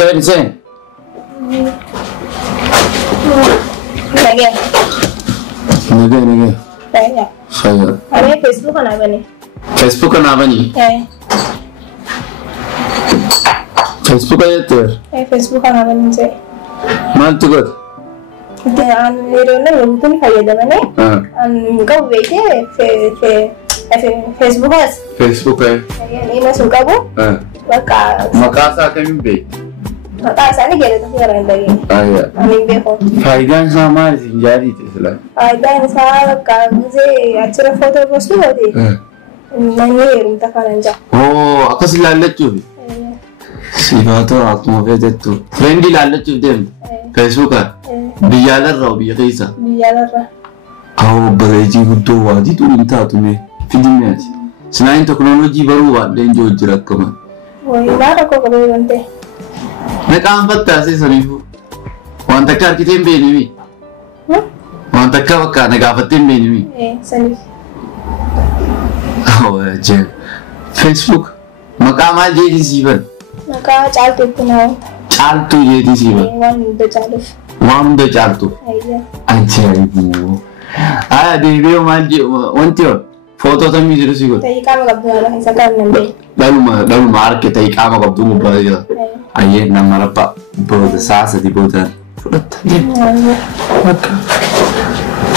Sen. Lagi. Nage. Kaya. Khayr. Ada Facebook kan apa nih? Facebook kan apa nih? Facebook aja tuh. Facebook kan apa nih sih? Mal tuh kan? Dia nirona mungkin kaya dengan nih. Kau bete Facebook as. Facebook aja. Ini masuk kamu? Maka sa kami be. Maka sana gede tuh orang lagi. Iya. Amin beko. Faidan sama sih jadi tuh selain. Faidan sama kamu sih acara foto post tuh tadi. Nanya rumah kan aja. Oh, aku sih lalat tuh. Si foto aku mau bete tuh. Friendly lalat tuh dem. Facebook kan. Biyalar raw biya kaisa. Biyalar. Aw balaji guddo wadi tuh minta tuh me. Fidimnya. Selain teknologi baru ada yang jauh jerat kaman. Wah, mana kok kamu nanti? Mereka ampat sih seribu. Wanita kar kita yang bini mi. Wanita kar wakar mereka ampat yang bini mi. Sani. Oh, aja. Facebook. Maka amal jadi siapa? Maka caltu punya. Caltu jadi siapa? Wan udah caltu. Iya. Aja ibu. Di video mandi wantio. Foto tapi jadi sih gue. Tapi kamu gak boleh misalkan nanti. Lalu market tapi kamu gak tunggu pada aye nama apa boda sasa di boda sudah tadi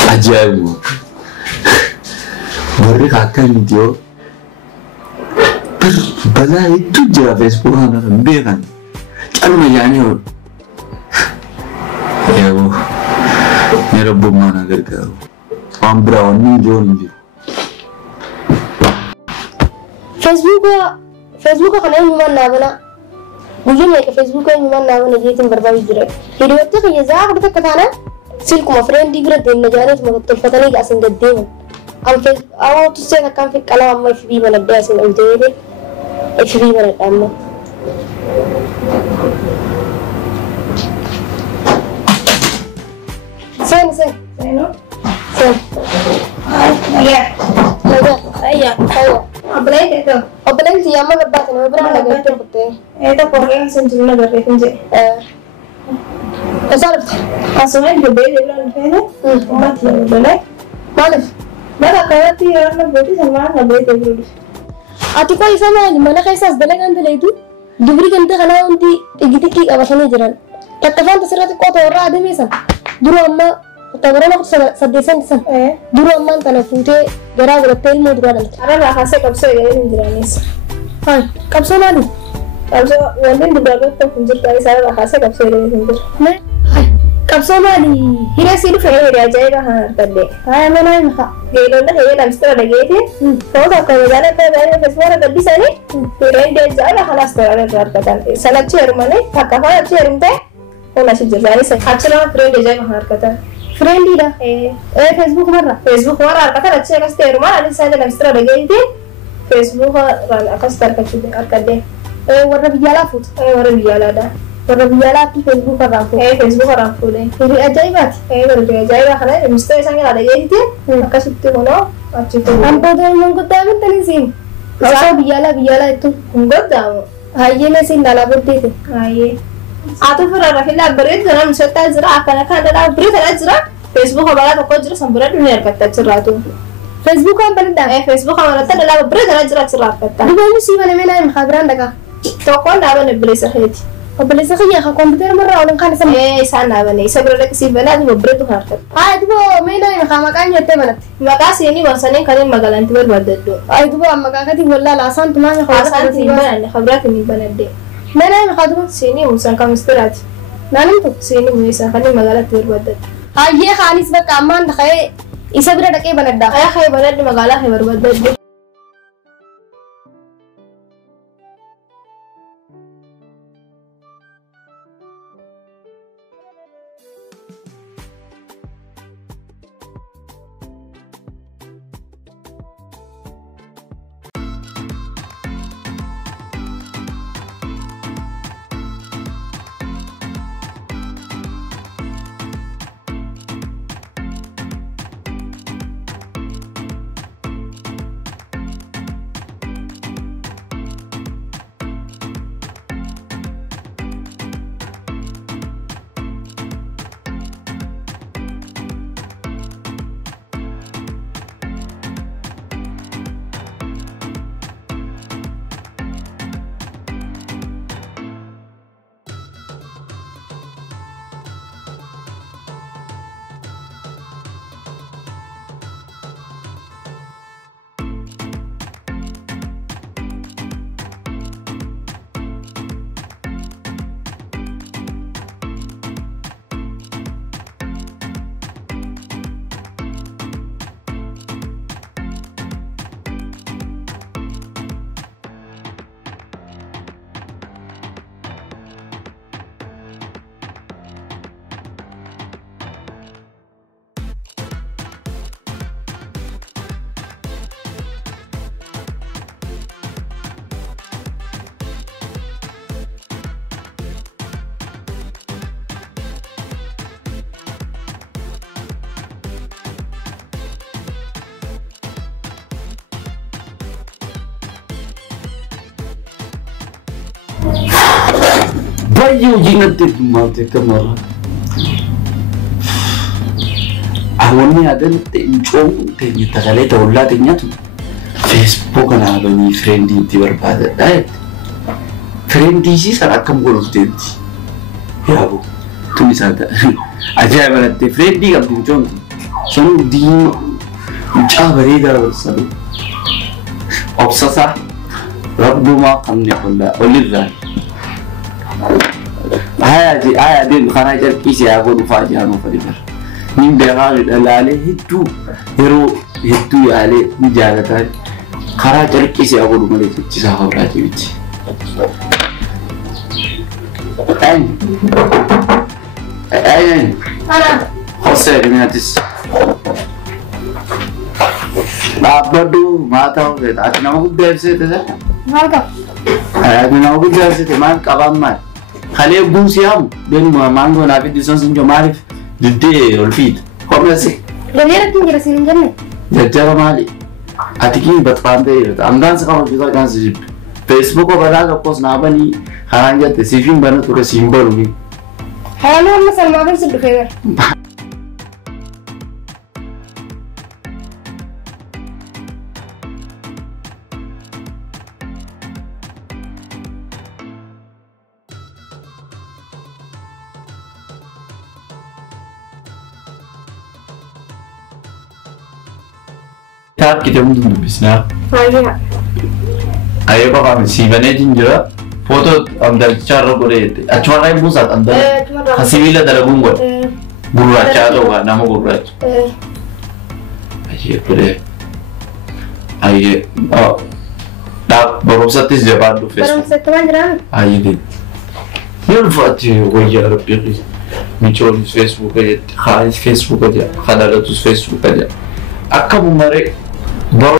ajaib baru kakak video berbala itu je Facebook ada lebih kan kalau macamnya ya bu nyerbu mana kerja ambra oni joni Facebook kan yang mana mana Mungkin ya ke Facebook kan cuma nama najitin berbagi jerak. Video itu kayak zak betul katanya. Silku ma friend di berat dan najana cuma telfatan ini asin gede. Am Facebook awal tuh saya akan fit kalau am FB mana dia asin udah deh. FB mana amma. Sen. Iya. Apply itu. Apply sih ama berbat nih berapa lagi itu betul. Itu pokoknya senjuna berarti sih. Asal asal itu beda dengan itu. Umat yang boleh. Boleh. Mereka kayak tiada berarti sama nggak beda dulu. Ati kok isama gimana kayak sas dalagan dala itu? Diberi kanta karena nanti egitiki awasannya jalan. Katafan terserah kok orang ada misal. Dulu amma tawaran aku sadesan san. Dulu amma tanah fute gara tel mau dulu ada. Karena rahasa kapso ya ini jeranis. Hai, kapso mana? Kapso wanita di belakang tuh punjir kali saya rahasa kapso ini punjir. Nah, kapso mana? Hira sih fair hira aja ya kan tadi. Hai mana ini kak? Gila nih ya dalam setelah ada gitu. Kau tak kalau jalan tuh dari Facebook ada bisa nih. Hira dia jalan halas tuh ada kata. Salah cium mana? Kakak mana cium teh? Oh masih jeranis. Actually friend dia jalan kata. Friend dia. Facebook mana? Facebook mana? Kata ada cium kasih rumah ada saya dalam setelah ada gitu. Facebook ran akas terkacau arkade. Warna bijala food. Warna bijala dah. Warna bijala tu Facebook rafu. Facebook rafu deh. Ini ajaibat. Ini ajaibat karena mesti sangat ada gitu. Akas itu mana? Acik tu. Ampo tu mungkin tahu tadi sih. Kalau bijala itu enggak tahu. Haye nasi nala berarti tu. Haye. Atau pernah rafila berit dalam cerita zira akan ada berit ada zira. Facebook apa lah kau zira sambil dunia kata cerita tu. Facebook kan pada Facebook kan ada dalam berit ada zira cerita kata. Di mana sih mana mana yang khabaran dah? Toko dah mana beli sahid. Beli sahid ya komputer merah orang kan sama. Sana mana. Sebenarnya kesih mana tu berit tu harkat. Itu mana yang kamakan jatuh mana? Makasih ini bahasanya kalian magalan tu berbeda tu. Itu makanya tu bola lasan tu mana khabaran tu mana khabaran tu ni mana deh. Mana yang khabaran sini musan kamu istirahat. Nanti tu sini musan kalian magalan tu berbeda. Iya kan isbat kaman kayak isa berada kayak mana dah? Kayak mana di magalan kayak berbeda. baay'ee hojii natti hirmaate kamara awwanni aadatti incoon teenye tagalee ta'ullaa teenyatu Facebook kana banii friendii itti barbaadadha friendii si sana akkam godhufteetti yaabo tuni saata ajaa'iba natti friendii qabdi incoon sun diima mucaa bareedaa barsaadu obsasa rabbumaa qabne olirraa aya den kana jarkiisi yaa godhu faaji'anuu fadhibar nin beekaa dhalaalee hedduu yaalee ni jaalataa karaa jarkiisi yaa godhu malee jechisaa hawraati miti José Gnatis Abadu mata ho gaya ati nama guddaa ibsite sa Malka ati nama guddaa ibsite maal qabaan maal kalee buusiyamu den mango naa fi dison sinjo maaliif diddee ol fiid komesi Ganeera kin jira sin jenne jajjaba maali ati kin batfaan ta'e amdaan sa qabu jita kan si Facebook ko balaa tokkos naa banii haraan jette siifin bana ture siin barumi Hayalu amma salmaa kan siddu feegar Taap kita mungkin bisna. Ayya Ayo kami si bane jinjira foto andar cara boleh. Acuma lain pusat andar. Kasih bila dalam bungkot. Guru aja tu kan nama guru aja. Ayo boleh. Ayo tak berusaha tis jawab tu Facebook. Baru setelah jalan Ayo deh. Yang fatih wajah Arabi. Micol Facebook aja, khas Facebook aja, khadar tu Facebook aja. Akka mumare baru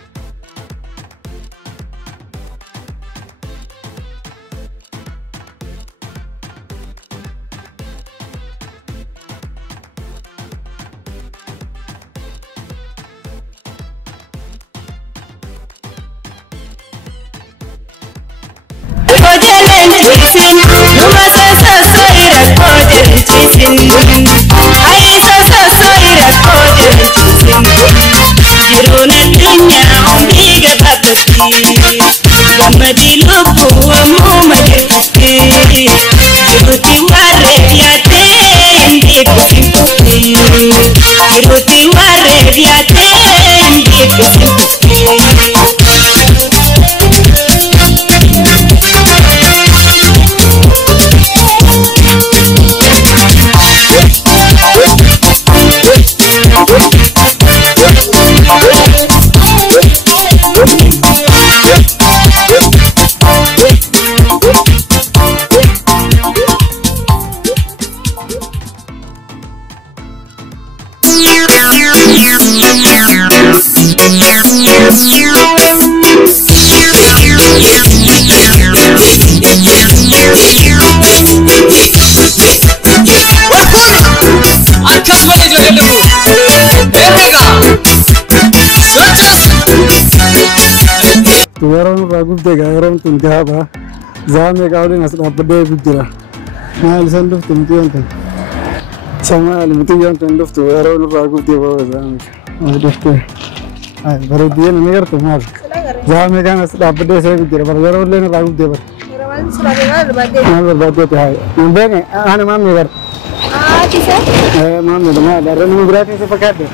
Tuwaran ragu dega yaran tunja ba zame kawli nasra bade bujira mal sanduf tunji antan sama alimtu yan tanduf tu yaran ragu dega ba zame adufte ay bare diye negar to mal zame kan nasra bade se bujira bar yaran le ragu dega Rawan suraga bade mal bade te hay mbene ana mam negar kisa mam ne ma darren mugrati se pakade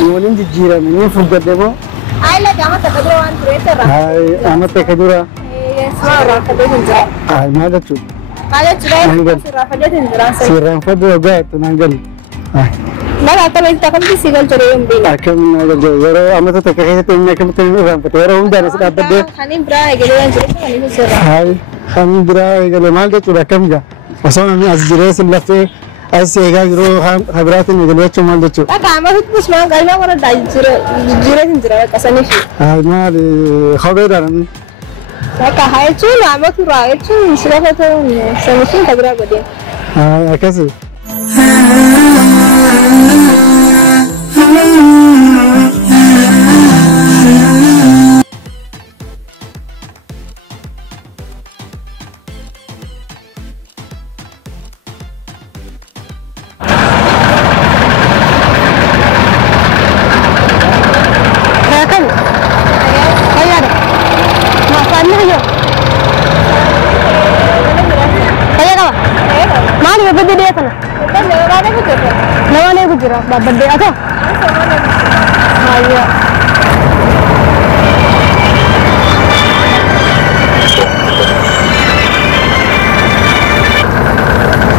yolin jira ne fuga demo Ayla jama takadruan tureta ra ay amate kadura Sara kadehin jira ay madatu Ada curai sira fadin jira sirran fadu ga tunangal ay Nala tamay takam di sigal jere yumbi akan nagal yaro amata takakaya tunya kam tunya ram patero unda nas dabde Khanim bra gele jere khanim sira hay kham bra gele mal de tura kam ga asona mi azjire lafe ऐसे का जो हम खबरात में गले चुमाल दचो Kama hut musma galma wala dai jira jira kasani shi हां मार खबरदारन Saka hai chu na ma tu ra chu sira fa to samushin kabra gode हां कैसे بدي ديتنا نواني بجرا بدي أتو هاي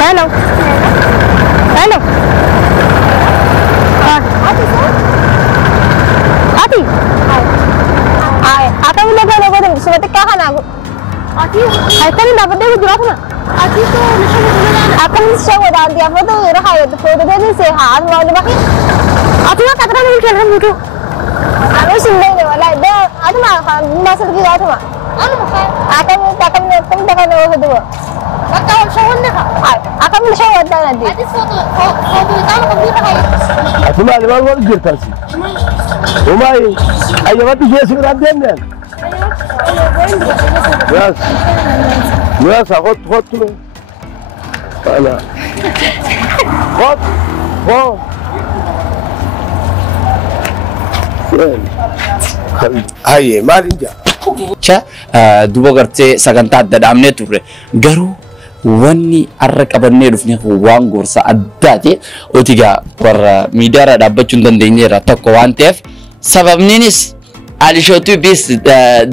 hello hello Ati ay akan logo deh surat kahan aku Ati ay kan dapat deh jurat na Ati to akan show dah dia foto raha itu foto deh se haat mau dipakai Ati mah kata dia kelihatan itu aku sendiri nih wala deh Ati mah masuk ke Ati mah akan logo itu Bakal show nih akan show dah nanti Ati foto kamu komputer kayak Ati mah lewat luar jurat sih Umay, ayo mati dia sudah ada. Yes, hot tu. Ala. Hot. Aye, mari dia. Cha duba gartee sagantaa adda dhaabnee turre garuu wanni har'a qabannee dhufne waan gorsa addaati otigaa warra miidiyaarra dhaabbachuu hin dandeenyeerra tokko waan ta'eef sababniinis Alishootu bis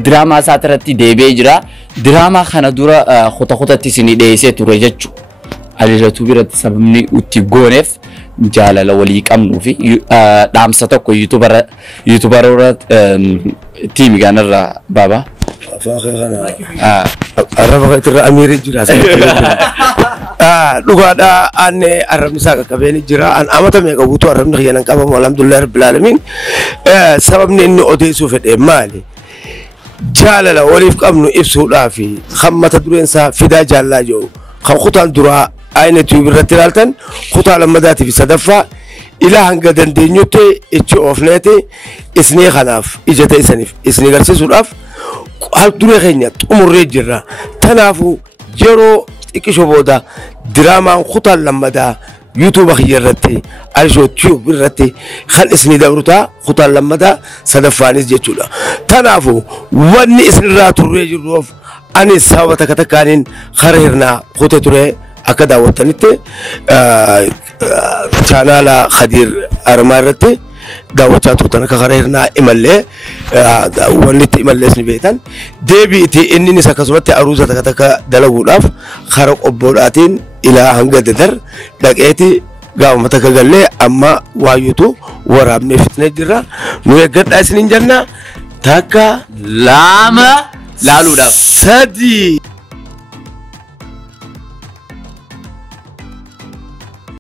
diraamaa isaa irratti deebi'ee jira diraamaa kana dura kutatti isinii dhiyeessee ture jechuudha Alishootu biratti sababni itti gooneef jaalala walii qabnuu fi dhaamsa tokko yuutuubarra tiimi kanarra baaba Araba kira Amiri jira dhugaadha anne arabni isaa qaqqabeen jira an amata meeqa guutuu arabni xiyyanan qabamu alhamdulillah rabbil alamin sababni inni odeessuu fedhe maali jaalala waliif qabnu ibsuudhaaf khammata dureensaa fidaa jaallaa jiru kan kutaan duraa ayna tuubirratti ilaaltan kutaa lammadaati fi sadaffaa ilaa hanga dandeenyutti ichi oofneeti isnii kanaaf ijata isaniif isnii garsiisuudhaaf hal duree keenya xumurree jirra tanaafu yeroo xiqqisho booda diraamaan kutaa lammadaa YouTube khiyarratti Alishootu birratti kan isni dabruta kutaa lammadaa sadaffaanis jechuudha tanaafu wanni isnirraa turree jirruuf ani sababa takkaaniin khariirnaa kutee ture akka daawwattanitti chaanaala Khadir Armaarratti daawwachaa turtan akka khariirnaa imallee wanni itti imallee isni beektan deebiitii inninis akkasumatti aruuza takka dalaguudhaaf khara qobboodhaatiin ilaa hanga dadar dhaqeeti gaafama takka gallee amma waayyutu waraabnee fitnee jirra nu eeggadhaa isiniin jenna takka lama laaluudhaaf sadii